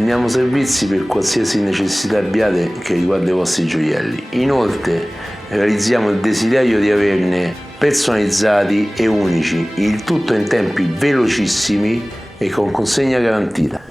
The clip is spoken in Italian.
Forniamo servizi per qualsiasi necessità abbiate che riguarda i vostri gioielli. Inoltre realizziamo il desiderio di averne personalizzati e unici, il tutto in tempi velocissimi e con consegna garantita.